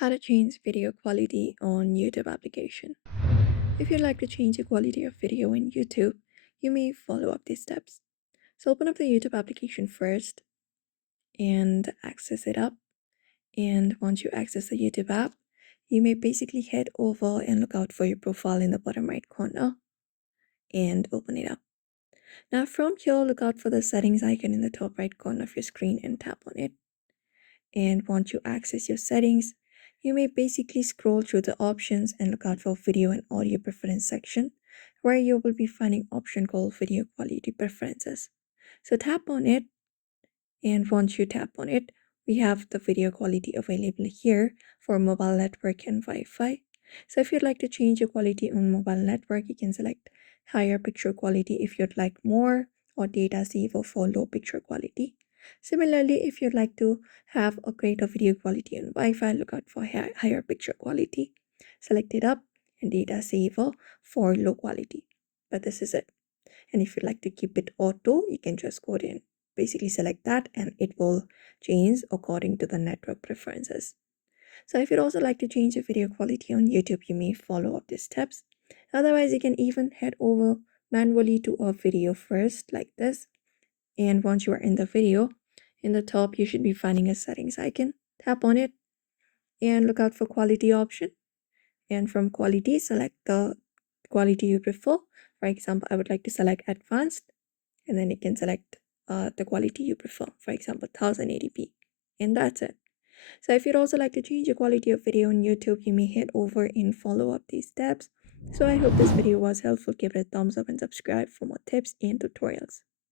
How to change video quality on YouTube application. If you'd like to change the quality of video in YouTube, you may follow up these steps. So open up the YouTube application first and access it up. And once you access the YouTube app, you may basically head over and look out for your profile in the bottom right corner and open it up. Now from here, look out for the settings icon in the top right corner of your screen and tap on it. And once you access your settings, you may basically scroll through the options and look out for video and audio preference section, where you will be finding option called video quality preferences. So tap on it, and once you tap on it, we have the video quality available here for mobile network and Wi-Fi. So if you'd like to change your quality on mobile network, you can select higher picture quality if you'd like more, or data saver for low picture quality. Similarly, if you'd like to have a greater video quality on Wi-Fi, look out for higher picture quality. Select it up and data saver for low quality. But this is it. And if you'd like to keep it auto, you can just go in, basically select that, and it will change according to the network preferences. So if you'd also like to change the video quality on YouTube, you may follow up these steps. Otherwise, you can even head over manually to a video first like this. And once you are in the video, in the top, you should be finding a settings icon. Tap on it and look out for quality option. And from quality, select the quality you prefer. For example, I would like to select advanced, and then you can select the quality you prefer. For example, 1080p. And that's it. So if you'd also like to change the quality of video on YouTube, you may head over and follow up these steps. So I hope this video was helpful. Give it a thumbs up and subscribe for more tips and tutorials.